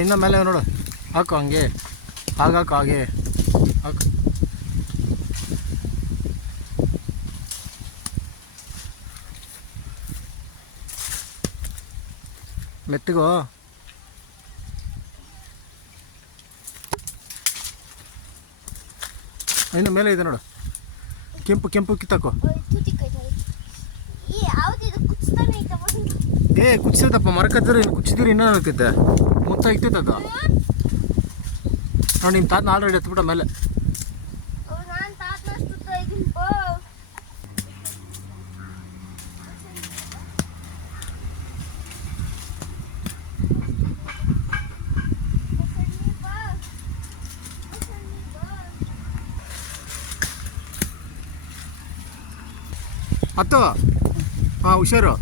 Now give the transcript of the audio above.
ಇನ್ನು ಮೇಲೆ ನೋಡು. ಹಾಕು ಹಂಗೆ. ಹಾಗಾಕು ಹಾಗೆ. ಹಾಕು. ಮೆತ್ತಗೋ. ಇನ್ನು ಮೇಲೆ ಇದೆ ನೋಡು. ಕೆಂಪು ಕೆಂಪು ಕಿತ್ತಾಕು. ಈ ಯಾವ್ದಿದು ಕುಚ್ತಾನೆ ಐತೆ ಏ ಕುಚ್ಚಿದಪ್ಪ ಮರಕತ್ತಿರಿ ಇನ್ನು ಕುಚ್ಚಿದಿರಿ ಇನ್ನೂ ಅನ್ಕೈತೆ ಮುತ್ತ ಇಕ್ತೈತೆ ಅದು? ನೋಡಿ ನಿಮ್ಮ ತಾತನ ಆಲ್ರೆಡಿ ಎತ್ಬಿಟ್ಟ ಮೇಲೆ. ಹತ್ತು ಹಾಂ ಹುಷಾರು.